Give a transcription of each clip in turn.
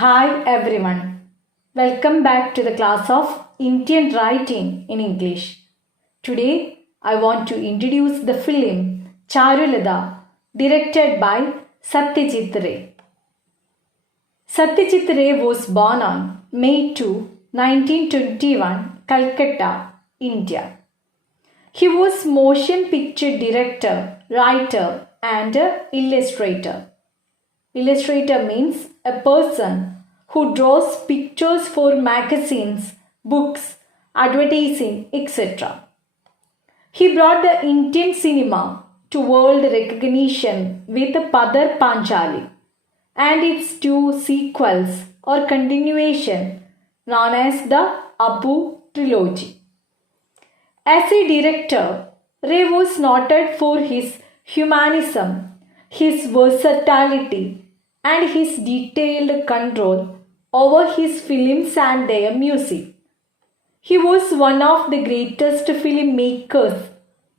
Hi everyone. Welcome back to the class of Indian Writing in English. Today I want to introduce the film Charulada directed by Satyajit Ray. Satyajit Ray was born on May 2, 1921, Calcutta, India. He was motion picture director, writer and illustrator. Illustrator means a person who draws pictures for magazines, books, advertising, etc. He brought the Indian cinema to world recognition with Padar Panchali and its two sequels or continuation known as the Abu trilogy. As a director, Ray was noted for his humanism, his versatility, and his detailed control over his films and their music. He was one of the greatest filmmakers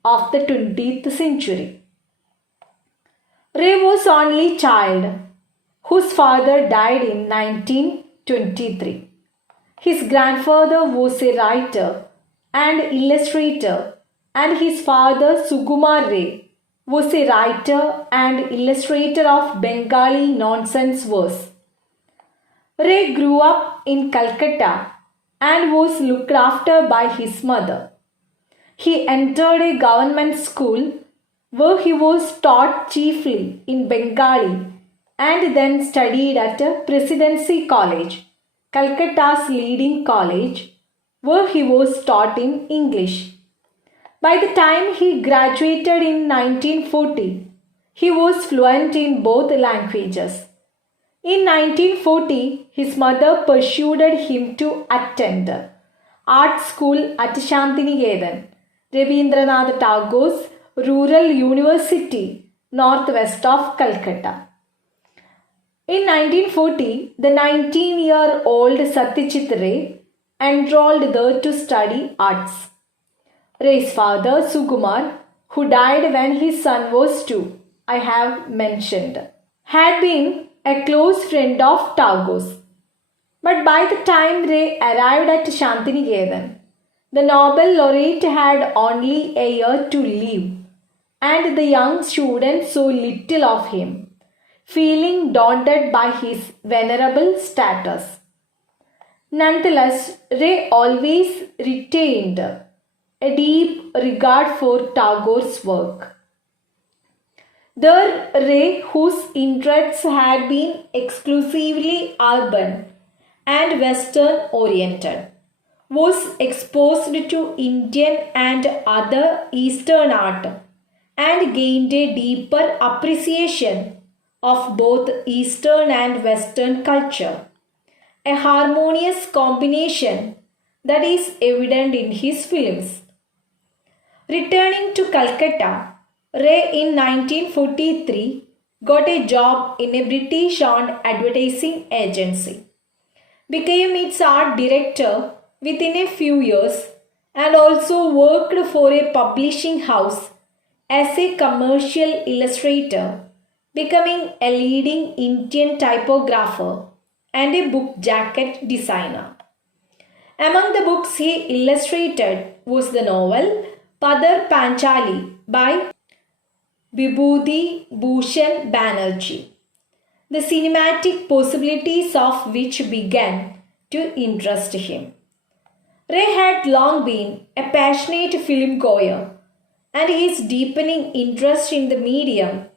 of the 20th century. Ray was only child whose father died in 1923. His grandfather was a writer and illustrator, and his father Sukumar Ray was a writer and illustrator of Bengali nonsense verse. Ray grew up in Calcutta and was looked after by his mother. He entered a government school where he was taught chiefly in Bengali and then studied at Presidency College, Calcutta's leading college, where he was taught in English. By the time he graduated in 1940, he was fluent in both languages. In 1940, his mother persuaded him to attend art school at Shantiniketan, Rabindranath Tagore's Rural University, northwest of Calcutta. In 1940, the 19-year-old Satyajit Ray enrolled there to study arts. Ray's father, Sukumar, who died when his son was 2, I have mentioned, had been a close friend of Tagore's. But by the time Ray arrived at Shantiniketan, the Nobel laureate had only a year to live, and the young student saw little of him, feeling daunted by his venerable status. Nonetheless, Ray always retained a deep regard for Tagore's work. There, Ray, whose interests had been exclusively urban and Western oriented, was exposed to Indian and other Eastern art and gained a deeper appreciation of both Eastern and Western culture, a harmonious combination that is evident in his films. Returning to Calcutta, Ray in 1943 got a job in a British-owned advertising agency, became its art director within a few years, and also worked for a publishing house as a commercial illustrator, becoming a leading Indian typographer and a book jacket designer. Among the books he illustrated was the novel Padar Panchali by Vibhuti Bhushan Banerjee, the cinematic possibilities of which began to interest him. Ray had long been a passionate film goer, and his deepening interest in the medium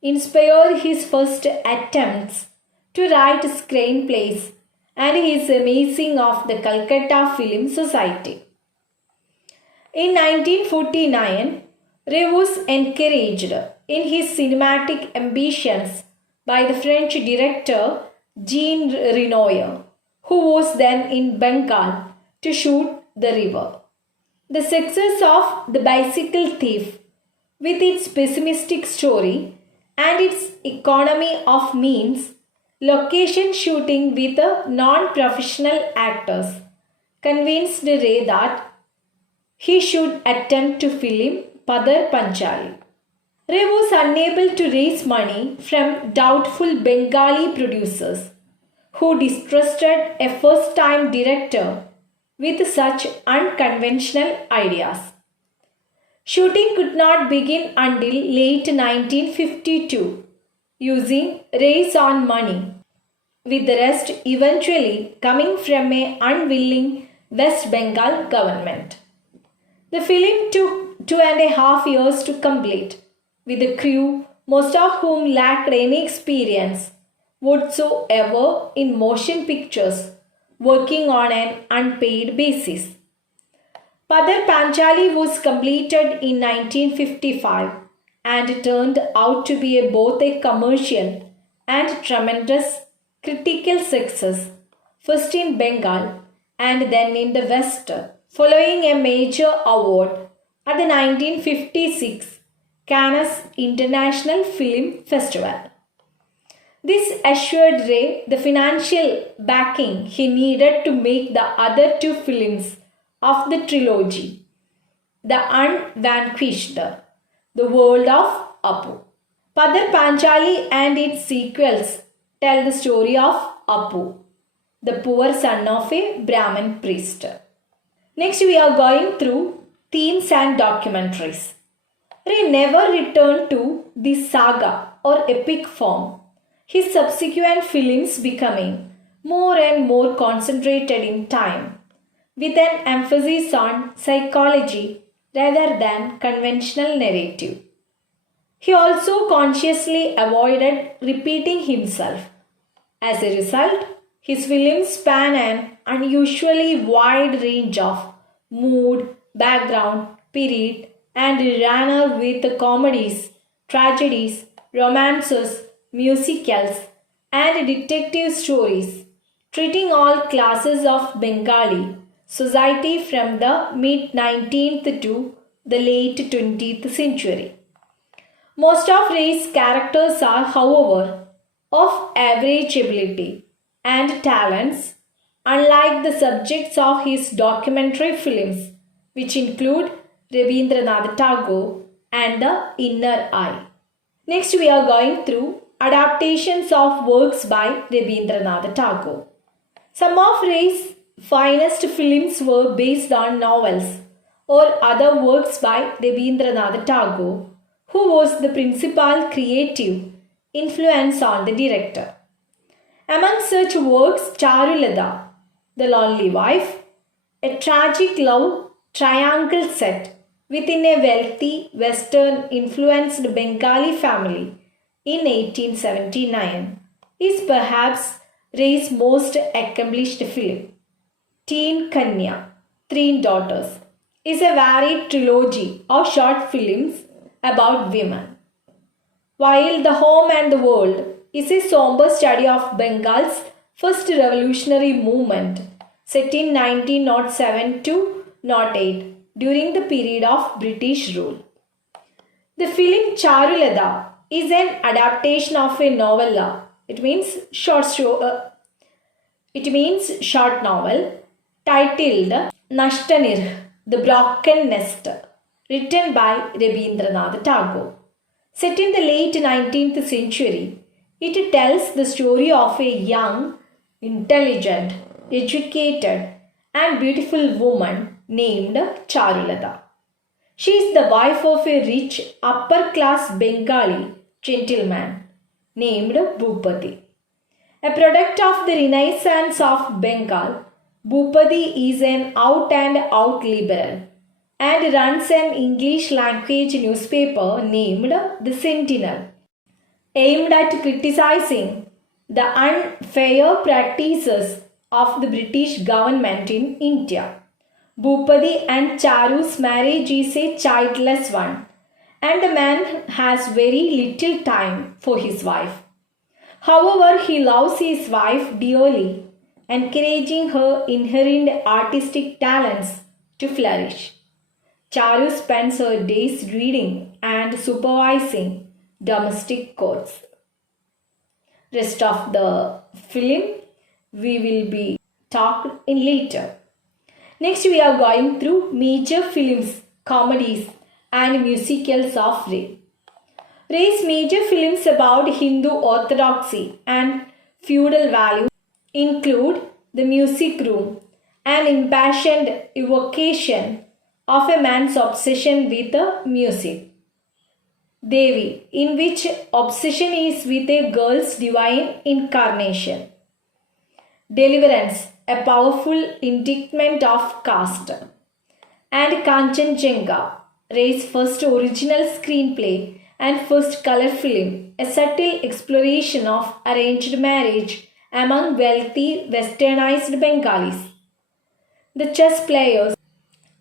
inspired his first attempts to write screenplays and his amazing of the Calcutta Film Society. In 1949, Ray was encouraged in his cinematic ambitions by the French director Jean Renoir, who was then in Bengal to shoot The River. The success of The Bicycle Thief, with its pessimistic story and its economy of means, location shooting with non-professional actors, convinced Ray that he should attempt to film Padar Panchali. Ray was unable to raise money from doubtful Bengali producers, who distrusted a first time director with such unconventional ideas. Shooting could not begin until late 1952 using raise on money, with the rest eventually coming from an unwilling West Bengal government. The film took 2.5 years to complete, with a crew, most of whom lacked any experience whatsoever in motion pictures, working on an unpaid basis. Padar Panchali was completed in 1955 and turned out to be both a commercial and tremendous critical success, first in Bengal and then in the West, following a major award at the 1956 Cannes International Film Festival. This assured Ray the financial backing he needed to make the other two films of the trilogy, The Unvanquished, The World of Apu. Padar Panchali and its sequels tell the story of Apu, the poor son of a Brahmin priest. Next, we are going through themes and documentaries. Ray never returned to the saga or epic form, his subsequent films becoming more and more concentrated in time, with an emphasis on psychology rather than conventional narrative. He also consciously avoided repeating himself. As a result, his films span an unusually wide range of mood, background, period, and genre with comedies, tragedies, romances, musicals, and detective stories, treating all classes of Bengali society from the mid 19th to the late 20th century. Most of Ray's characters are, however, of average ability and talents, unlike the subjects of his documentary films, which include Rabindranath Tagore and The Inner Eye. Next, we are going through adaptations of works by Rabindranath Tagore. Some of Ray's finest films were based on novels or other works by Rabindranath Tagore, who was the principal creative influence on the director. Among such works, Charulata, The Lonely Wife, a tragic love triangle set within a wealthy Western influenced Bengali family in 1879, is perhaps Ray's most accomplished film. Teen Kanya, Three Daughters, is a varied trilogy of short films about women. While The Home and the World is a somber study of Bengal's first revolutionary movement set in 1907 to 08 during the period of British rule. The film Charulata is an adaptation of a novella. It means short novel titled Nashtanir, The Broken Nest, written by Rabindranath Tagore. Set in the late 19th century, it tells the story of a young, intelligent, educated, and beautiful woman named Charulata. She is the wife of a rich, upper-class Bengali gentleman named Bhupati. A product of the Renaissance of Bengal, Bhupati is an out-and-out liberal and runs an English language newspaper named The Sentinel, aimed at criticizing the unfair practices of the British government in India. Bhupati and Charu's marriage is a childless one, and the man has very little time for his wife. However, he loves his wife dearly, encouraging her inherent artistic talents to flourish. Charu spends her days reading and supervising domestic chores. Rest of the film we will be talked in later. Next, we are going through major films, comedies, and musicals of Ray. Ray's major films about Hindu orthodoxy and feudal values include the music room, an impassioned evocation of a man's obsession with the music. Devi, in which obsession is with a girl's divine incarnation. Deliverance, a powerful indictment of caste. And Kanchenjunga, Ray's first original screenplay and first color film, a subtle exploration of arranged marriage among wealthy westernized Bengalis. The Chess Players,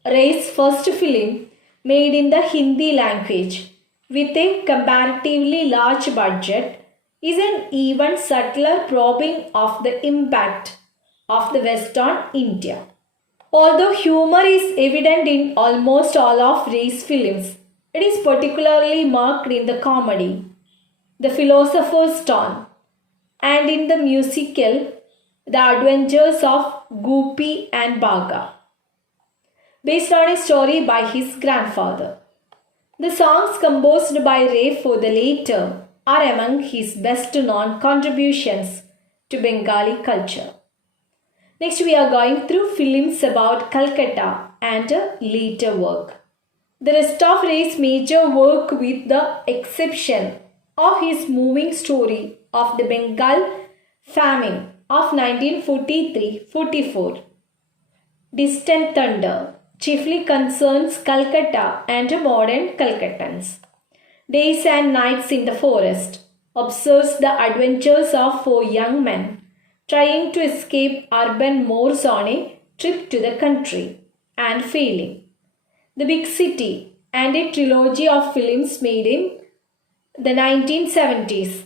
Ray's first film made in the Hindi language with a comparatively large budget, is an even subtler probing of the impact of the West on India. Although humor is evident in almost all of Ray's films, it is particularly marked in the comedy, The Philosopher's Stone, and in the musical, The Adventures of Goopy and Baga, based on a story by his grandfather. The songs composed by Ray for the latter are among his best known contributions to Bengali culture. Next, we are going through films about Calcutta and later work. The rest of Ray's major work, with the exception of his moving story of the Bengal famine of 1943-44, Distant Thunder, chiefly concerns Calcutta and modern Calcuttans. Days and Nights in the Forest observes the adventures of four young men trying to escape urban moors on a trip to the country and failing. The Big City, and a trilogy of films made in the 1970s.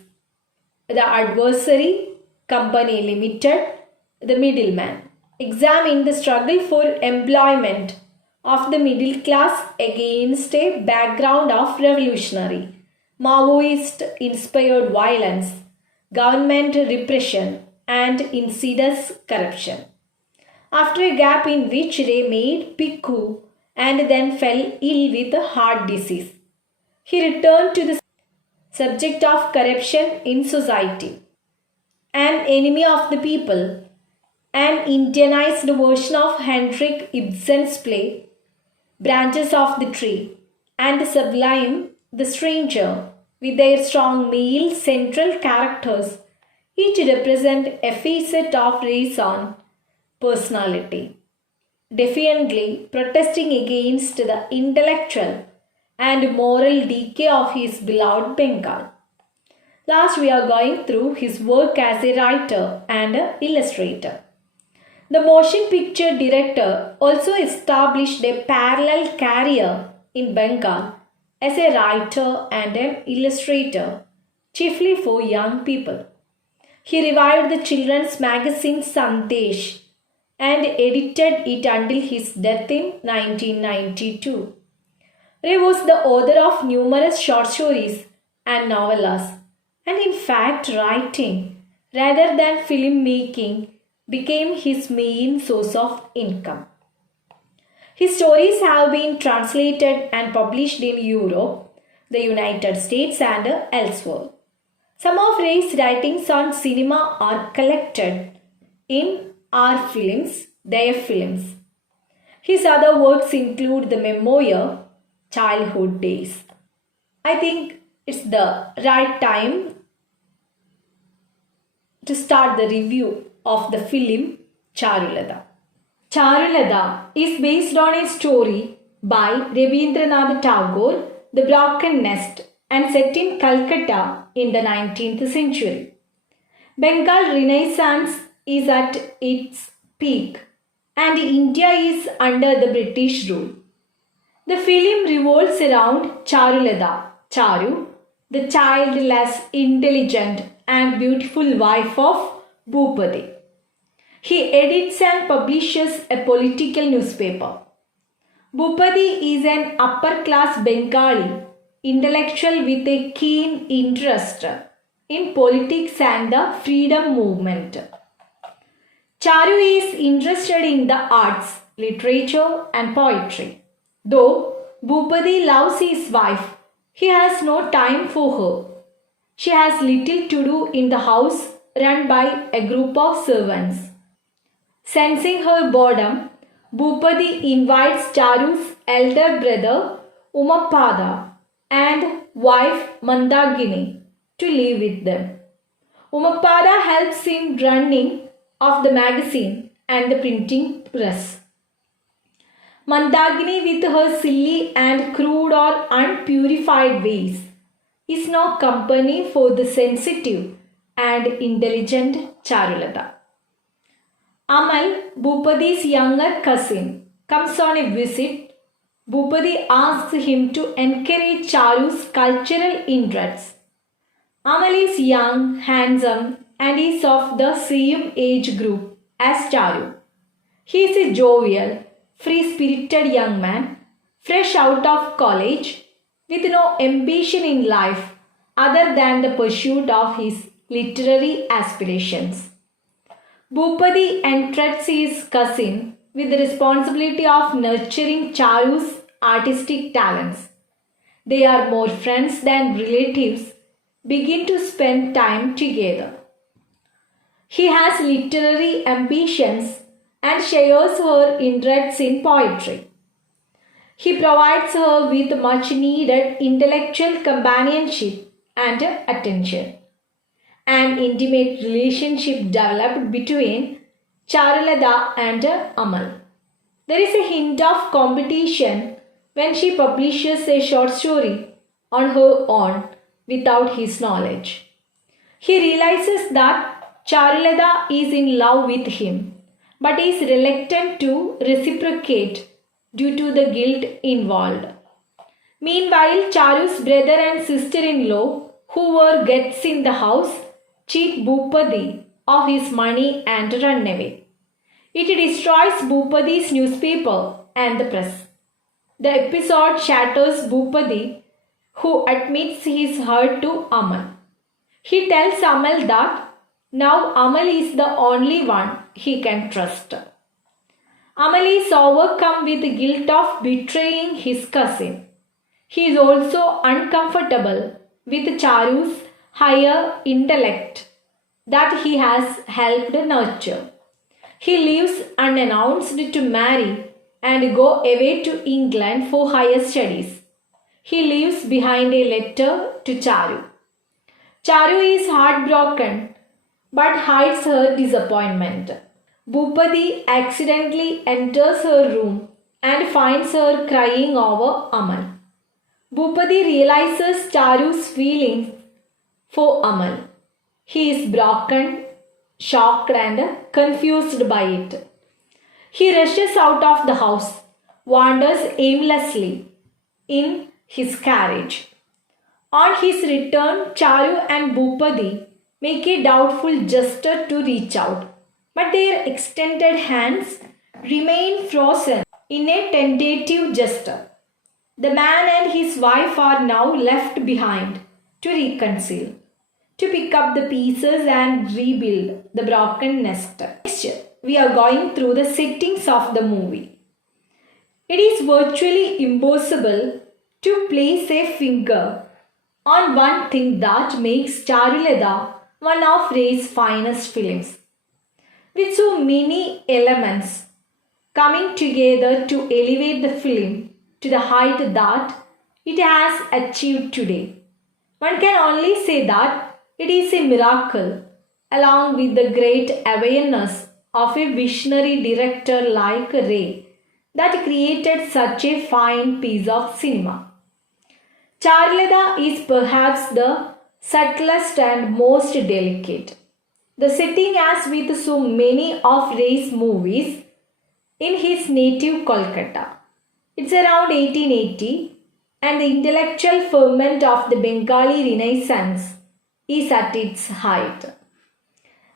The Adversary, Company Limited, The Middleman, examine the struggle for employment of the middle class against a background of revolutionary, Maoist-inspired violence, government repression, and insidious corruption. After a gap in which Ray made Piku and then fell ill with a heart disease, he returned to the subject of corruption in society. An Enemy of the People, an Indianized version of Henrik Ibsen's play Branches of the Tree, and the sublime The Stranger, with their strong male central characters, each represent a facet of Ray's own personality, defiantly protesting against the intellectual and moral decay of his beloved Bengal. Last, we are going through his work as a writer and illustrator. The motion picture director also established a parallel career in Bengal as a writer and an illustrator, chiefly for young people. He revived the children's magazine Sandesh and edited it until his death in 1992. Ray was the author of numerous short stories and novellas, and in fact, writing rather than filmmaking became his main source of income. His stories have been translated and published in Europe, the United States, and elsewhere. Some of Ray's writings on cinema are collected in Our Films, Their Films. His other works include the memoir Childhood Days. I think it's the right time to start the review of the film Charulata. Charulata is based on a story by Rabindranath Tagore, The Broken Nest, and set in Calcutta in the 19th century. Bengal Renaissance is at its peak, and India is under the British rule. The film revolves around Charulata, Charu, the childless, intelligent, and beautiful wife of Bhupati. He edits and publishes a political newspaper. Bhupati is an upper-class Bengali intellectual with a keen interest in politics and the freedom movement. Charu is interested in the arts, literature, and poetry. Though Bhupati loves his wife, he has no time for her. She has little to do in the house run by a group of servants. Sensing her boredom, Bhupati invites Charu's elder brother Umapada and wife Mandagini to live with them. Umapada helps in running of the magazine and the printing press. Mandagini, with her silly and crude or unpurified ways, is no company for the sensitive and intelligent Charulata. Amal, Bhupati's younger cousin, comes on a visit. Bhupati asks him to encourage Charu's cultural interests. Amal is young, handsome, and is of the same age group as Charu. He is a jovial, free-spirited young man, fresh out of college, with no ambition in life other than the pursuit of his literary aspirations. Bhupati entrusts his cousin with the responsibility of nurturing Charu's artistic talents. They are more friends than relatives, begin to spend time together. He has literary ambitions and shares her interests in poetry. He provides her with much needed intellectual companionship and attention. An intimate relationship developed between Charulata and Amal. There is a hint of competition when she publishes a short story on her own without his knowledge. He realizes that Charulata is in love with him, but is reluctant to reciprocate due to the guilt involved. Meanwhile, Charu's brother and sister-in-law, who were guests in the house, cheat Bhupati of his money and run away. It destroys Bhupati's newspaper and the press. The episode shatters Bhupati, who admits his hurt to Amal. He tells Amal that now Amal is the only one he can trust. Amal is overcome with the guilt of betraying his cousin. He is also uncomfortable with Charu's higher intellect that he has helped nurture. He leaves unannounced to marry and go away to England for higher studies. He leaves behind a letter to Charu. Charu is heartbroken but hides her disappointment. Bhupati accidentally enters her room and finds her crying over Amal. Bhupati realizes Charu's feelings for Amal. He is broken, shocked and confused by it. He rushes out of the house, wanders aimlessly in his carriage. On his return, Charu and Bhupati make a doubtful gesture to reach out, but their extended hands remain frozen in a tentative gesture. The man and his wife are now left behind to reconcile, to pick up the pieces and rebuild the broken nest. Next, we are going through the settings of the movie. It is virtually impossible to place a finger on one thing that makes Charulata one of Ray's finest films. With so many elements coming together to elevate the film to the height that it has achieved today, one can only say that it is a miracle, along with the great awareness of a visionary director like Ray, that created such a fine piece of cinema. Charulata is perhaps the subtlest and most delicate. The setting, as with so many of Ray's movies, in his native Kolkata. It's around 1880 and the intellectual ferment of the Bengali Renaissance is at its height.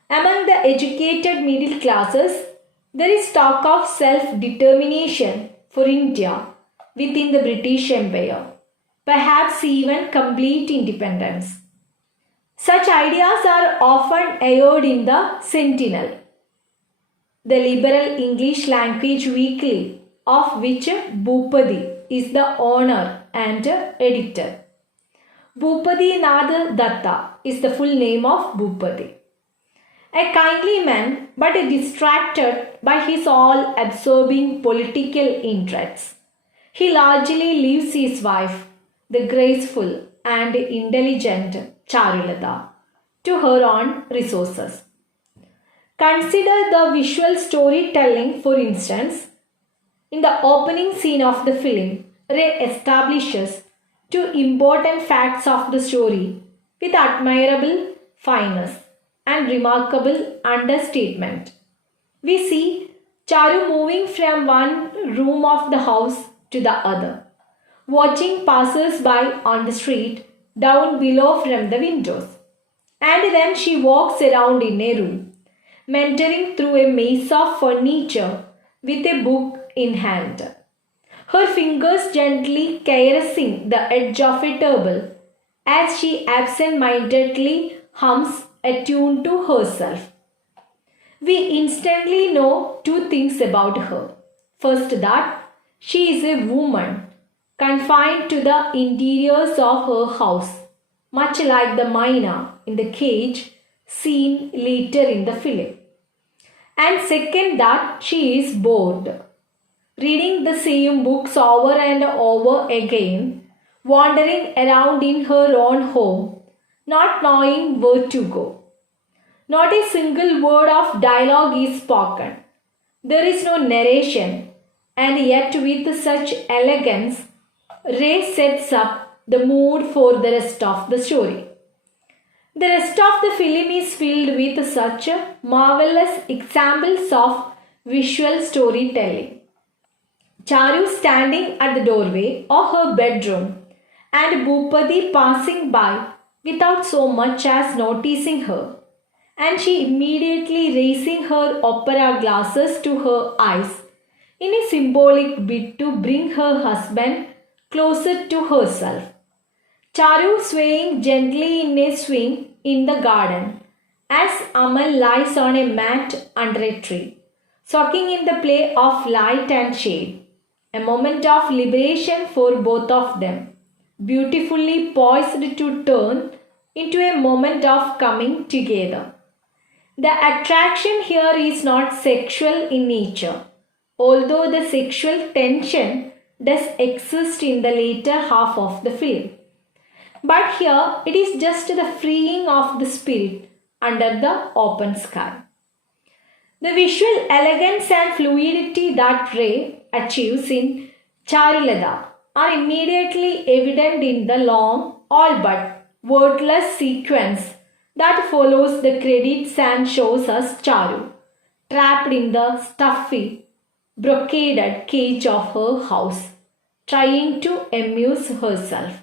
Among the educated middle classes, there is talk of self-determination for India within the British Empire, perhaps even complete independence. Such ideas are often aired in the Sentinel, the liberal English language weekly of which Bhupati is the owner and editor. Bhupati Nath Datta is the full name of Bhupati. A kindly man, but distracted by his all absorbing political interests. He largely leaves his wife, the graceful and intelligent Charulata, to her own resources. Consider the visual storytelling, for instance. In the opening scene of the film, Ray establishes two important facts of the story with admirable fineness and remarkable understatement. We see Charu moving from one room of the house to the other, watching passers-by on the street down below from the windows. And then she walks around in a room, mentoring through a maze of furniture with a book in hand. Her fingers gently caressing the edge of a table as she absent-mindedly hums a tune to herself. We instantly know two things about her. First, that she is a woman confined to the interiors of her house, much like the myna in the cage seen later in the film. And second, that she is bored, reading the same books over and over again, wandering around in her own home, not knowing where to go. Not a single word of dialogue is spoken. There is no narration, and yet with such elegance, Ray sets up the mood for the rest of the story. The rest of the film is filled with such marvelous examples of visual storytelling. Charu standing at the doorway of her bedroom and Bhupati passing by without so much as noticing her, and she immediately raising her opera glasses to her eyes in a symbolic bid to bring her husband closer to herself. Charu swaying gently in a swing in the garden as Amal lies on a mat under a tree, soaking in the play of light and shade. A moment of liberation for both of them, beautifully poised to turn into a moment of coming together. The attraction here is not sexual in nature, although the sexual tension does exist in the later half of the film. But here it is just the freeing of the spirit under the open sky. The visual elegance and fluidity that Ray achieves in Charulata are immediately evident in the long, all but wordless sequence that follows the credits and shows us Charu trapped in the stuffy, brocaded cage of her house, trying to amuse herself.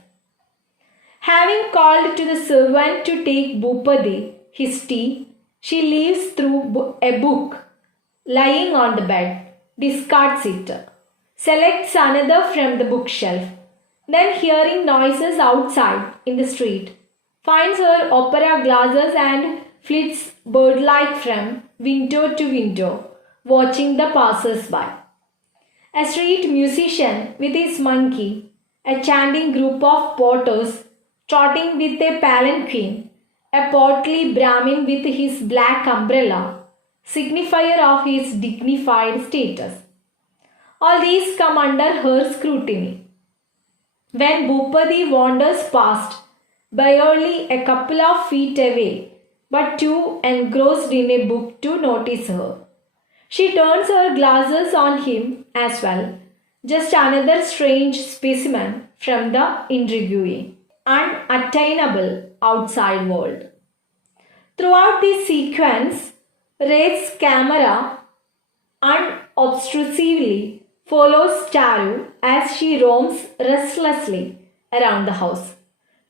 Having called to the servant to take Bhupati his tea, she leaves through a book lying on the bed, discards it, selects another from the bookshelf, then hearing noises outside in the street, finds her opera glasses and flits bird-like from window to window, watching the passers-by. A street musician with his monkey, a chanting group of porters trotting with a palanquin, a portly Brahmin with his black umbrella, signifier of his dignified status. All these come under her scrutiny. When Bhupati wanders past, barely a couple of feet away, but too engrossed in a book to notice her, she turns her glasses on him as well, just another strange specimen from the intriguing, unattainable outside world. Throughout this sequence, Ray's camera unobtrusively follows Charu as she roams restlessly around the house,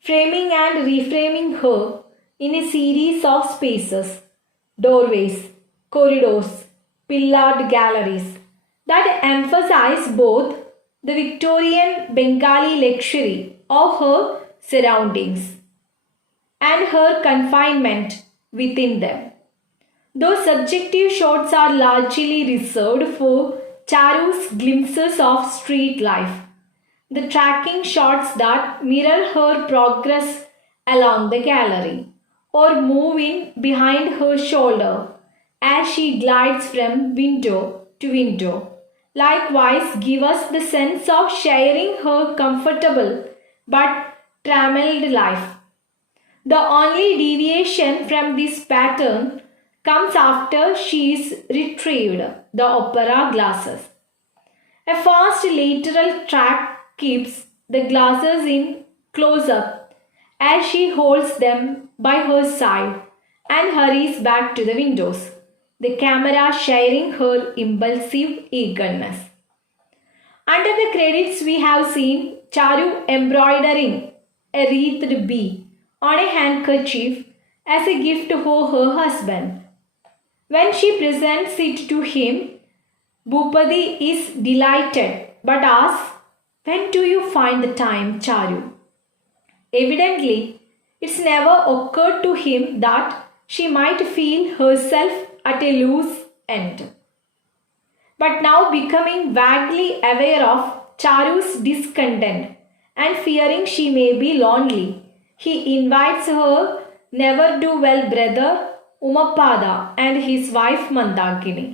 framing and reframing her in a series of spaces, doorways, corridors, pillared galleries that emphasize both the Victorian Bengali luxury of her surroundings and her confinement within them. Those subjective shots are largely reserved for Charu's glimpses of street life, the tracking shots that mirror her progress along the gallery, or move in behind her shoulder as she glides from window to window. Likewise, give us the sense of sharing her comfortable but trammeled life. The only deviation from this pattern comes after she is retrieved the opera glasses. A fast lateral track keeps the glasses in close up as she holds them by her side and hurries back to the windows, the camera sharing her impulsive eagerness. Under the credits, we have seen Charu embroidering a wreathed bee on a handkerchief as a gift for her husband. When she presents it to him, Bhupati is delighted but asks, "When do you find the time, Charu?" Evidently, it's never occurred to him that she might feel herself at a loose end. But now becoming vaguely aware of Charu's discontent and fearing she may be lonely, he invites her never-do-well brother Umapada and his wife Mandakini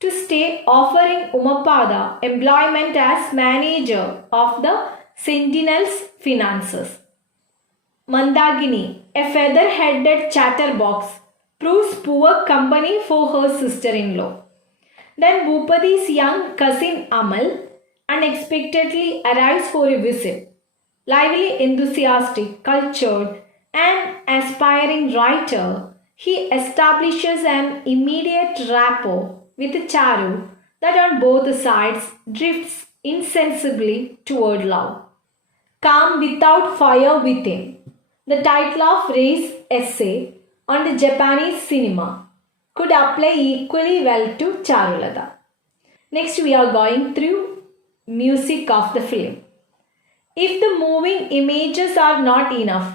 to stay, offering Umapada employment as manager of the Sentinel's finances. Mandakini, a feather-headed chatterbox, proves poor company for her sister-in-law. Then Bhupati's young cousin Amal unexpectedly arrives for a visit. Lively, enthusiastic, cultured, and aspiring writer, he establishes an immediate rapport with Charu that on both sides drifts insensibly toward love. Calm without fire within. The title of Ray's essay on the Japanese cinema could apply equally well to Charulata. Next, we are going through music of the film. If the moving images are not enough,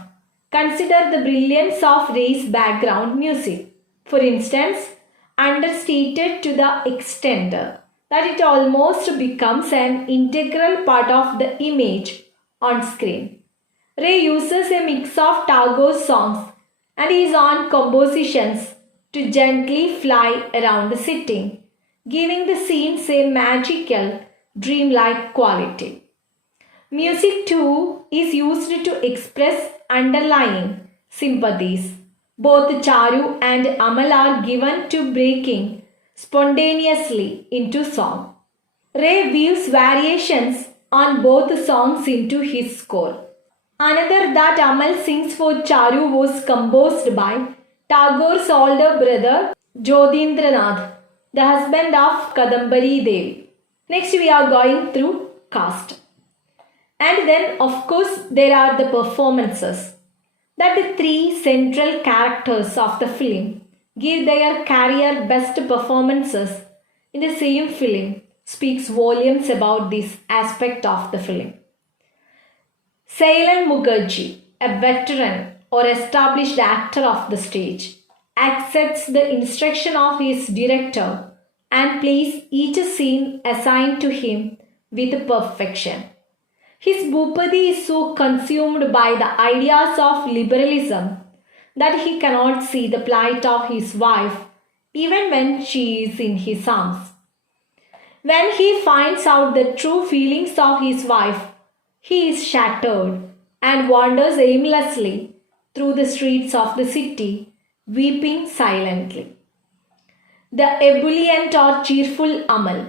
consider the brilliance of Ray's background music. For instance, understated to the extent that it almost becomes an integral part of the image on screen. Ray uses a mix of Tagore's songs and his own compositions to gently fly around the setting, giving the scenes a magical, dreamlike quality. Music too is used to express underlying sympathies. Both Charu and Amal are given to breaking spontaneously into song. Ray weaves variations on both songs into his score. Another that Amal sings for Charu was composed by Tagore's older brother Jyotindranath, the husband of Kadambari Devi. Next, we are going through cast. And then, of course, there are the performances. That the three central characters of the film give their career best performances in the same film speaks volumes about this aspect of the film. Sailan Mukherjee, a veteran or established actor of the stage, accepts the instruction of his director and plays each scene assigned to him with perfection. His Bhupati is so consumed by the ideas of liberalism that he cannot see the plight of his wife even when she is in his arms. When he finds out the true feelings of his wife, he is shattered and wanders aimlessly through the streets of the city, weeping silently. The ebullient or cheerful Amal,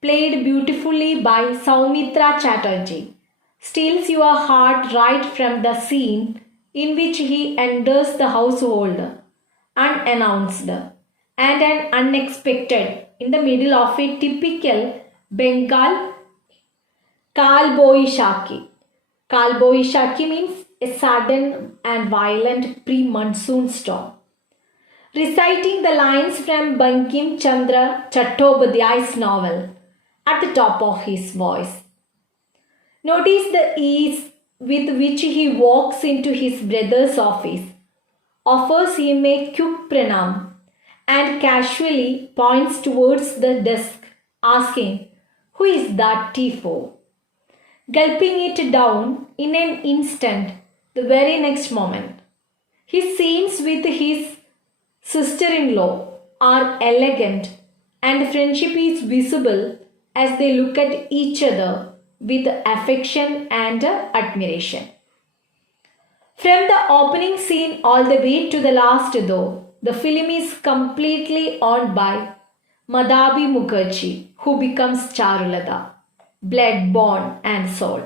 played beautifully by Soumitra Chatterjee, steals your heart right from the scene in which he enters the household, unannounced and unexpected, in the middle of a typical Bengal Kalboishaki. Kalboishaki means a sudden and violent pre-monsoon storm. Reciting the lines from Bankim Chandra Chattopadhyay's novel at the top of his voice. Notice the ease with which he walks into his brother's office, offers him a quick pranam, and casually points towards the desk, asking, "Who is that tea for?" Gulping it down in an instant, the very next moment. His scenes with his sister-in-law are elegant and friendship is visible as they look at each other with affection and admiration. From the opening scene all the way to the last though, the film is completely owned by Madhabi Mukherjee, who becomes Charulata, blood, bond and soul.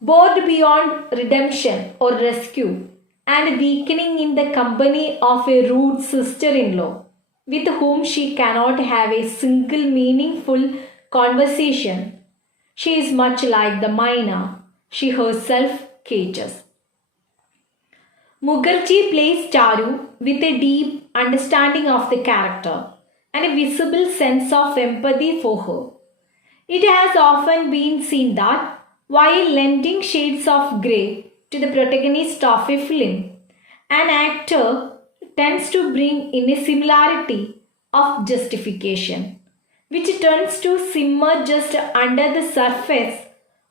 Bored beyond redemption or rescue, and weakening in the company of a rude sister-in-law, with whom she cannot have a single meaningful conversation, she is much like the myna she herself cages. Mukherjee plays Charu with a deep understanding of the character and a visible sense of empathy for her. It has often been seen that while lending shades of grey to the protagonist of a film, an actor tends to bring in a similarity of justification, which turns to simmer just under the surface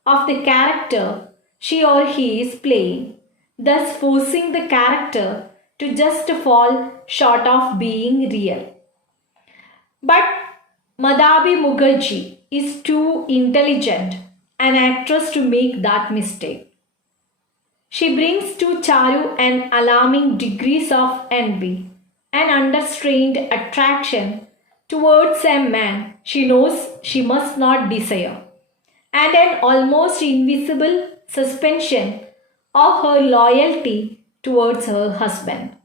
of the character she or he is playing, thus forcing the character to just fall short of being real. But Madhabi Mukherjee is too intelligent an actress to make that mistake. She brings to Charu an alarming degrees of envy and unrestrained attraction towards a man she knows she must not desire, and an almost invisible suspension of her loyalty towards her husband,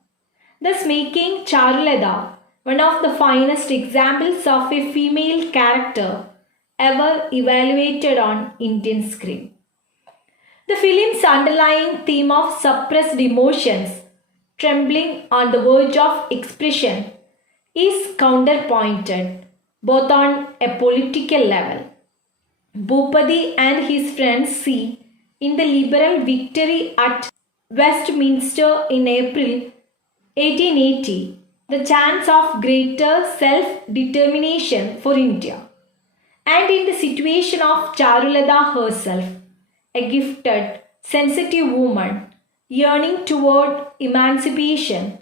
thus making Charulata one of the finest examples of a female character ever evaluated on Indian screen. The film's underlying theme of suppressed emotions, trembling on the verge of expression, is counterpointed both on a political level. Bhupati and his friends see in the Liberal victory at Westminster in April 1880 the chance of greater self-determination for India. And in the situation of Charulata herself, a gifted, sensitive woman yearning toward emancipation.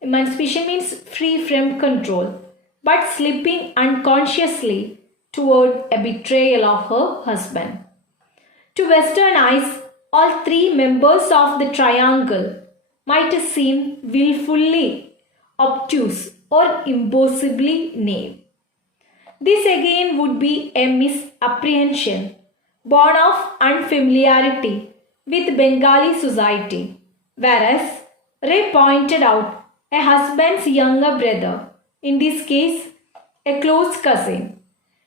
Emancipation means free from control, but slipping unconsciously toward a betrayal of her husband. To Western eyes, all three members of the triangle might seem willfully obtuse or impossibly naive. This again would be a misapprehension born of unfamiliarity with Bengali society, whereas Ray pointed out a husband's younger brother, in this case a close cousin,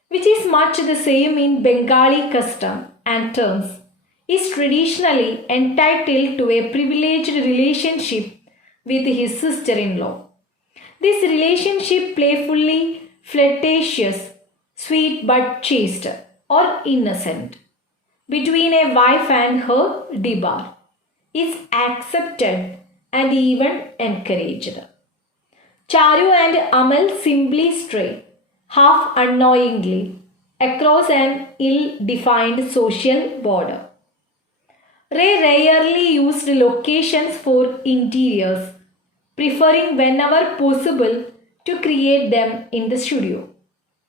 which is much the same in Bengali custom and terms, is traditionally entitled to a privileged relationship with his sister-in-law. This relationship playfully flirtatious, sweet but chaste or innocent, between a wife and her debar, is accepted and even encouraged. Charu and Amal simply stray, half unknowingly, across an ill-defined social border. Ray rarely used locations for interiors, preferring whenever possible to create them in the studio.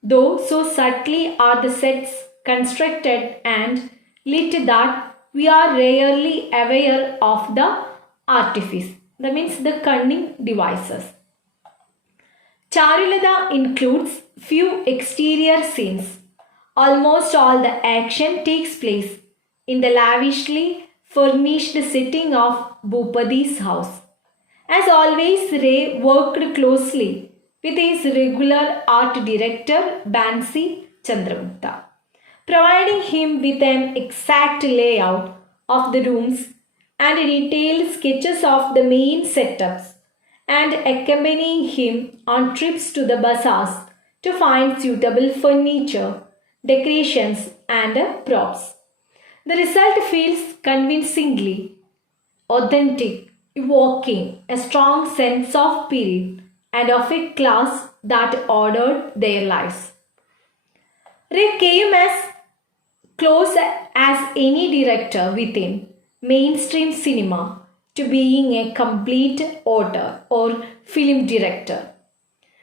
Though so subtly are the sets constructed and lit that we are rarely aware of the artifice, that means the cunning devices. Charulata includes few exterior scenes. Almost all the action takes place in the lavishly furnished setting of Bhupati's house. As always, Ray worked closely with his regular art director Bansi Chandragupta, providing him with an exact layout of the rooms and detailed sketches of the main setups, and accompanying him on trips to the bazaars to find suitable furniture, decorations, and props. The result feels convincingly authentic, evoking a strong sense of period and of a class that ordered their lives. Ray came as close as any director within mainstream cinema to being a complete author or film director.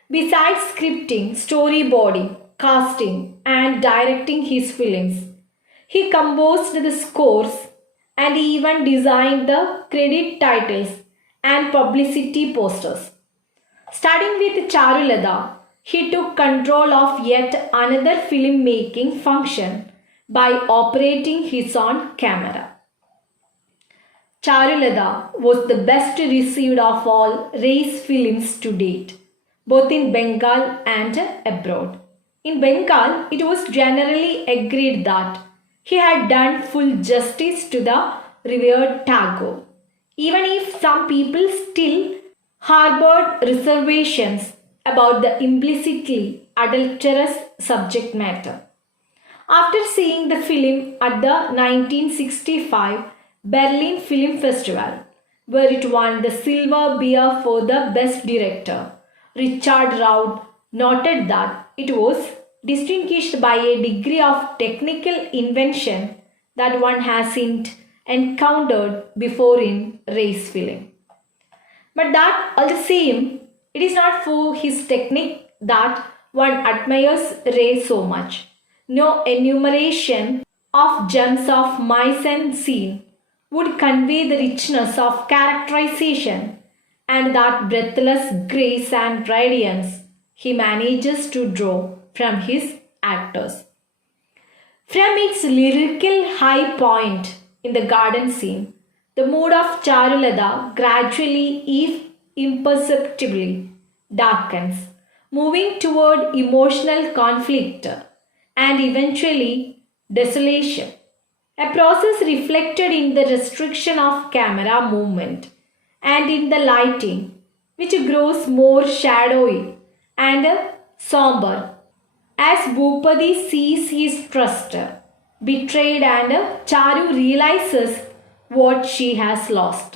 Besides scripting, storyboarding, casting, and directing his films, he composed the scores and even designed the credit titles and publicity posters. Starting with Charulata, he took control of yet another filmmaking function by operating his own camera. Charulata was the best received of all race films to date, both in Bengal and abroad. In Bengal, it was generally agreed that he had done full justice to the revered Tagore, even if some people still harbored reservations about the implicitly adulterous subject matter. After seeing the film at the 1965 Berlin Film Festival, where it won the Silver Bear for the Best Director, Richard Rout noted that it was distinguished by a degree of technical invention that one hasn't encountered before in race film. But that all the same, it is not for his technique that one admires Ray so much. No enumeration of gems of mise en scene would convey the richness of characterization and that breathless grace and radiance he manages to draw from his actors. From its lyrical high point in the garden scene, the mood of Charulata gradually, if imperceptibly, darkens, moving toward emotional conflict and eventually desolation, a process reflected in the restriction of camera movement and in the lighting, which grows more shadowy and somber as Bhupati sees his trust betrayed and Charu realizes what she has lost.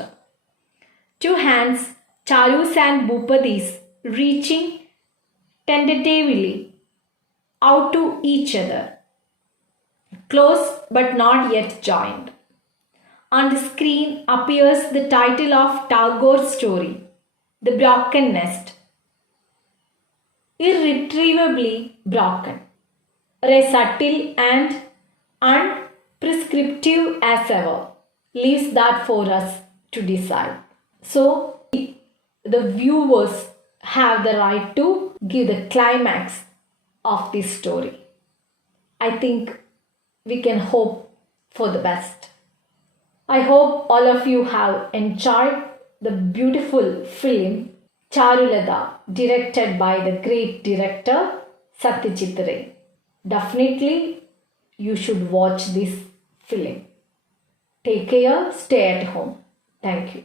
Two hands, Charu's and Bhupati's, reaching tentatively out to each other, close but not yet joined. On the screen appears the title of Tagore's story, The Broken Nest. Irretrievably broken. Ray, subtle and unprescriptive as ever, leaves that for us to decide. So, the viewers have the right to give the climax of this story. I think we can hope for the best. I hope all of you have enjoyed the beautiful film Charulata, directed by the great director Satyajit Ray. Definitely, you should watch this film. Take care, stay at home. Thank you.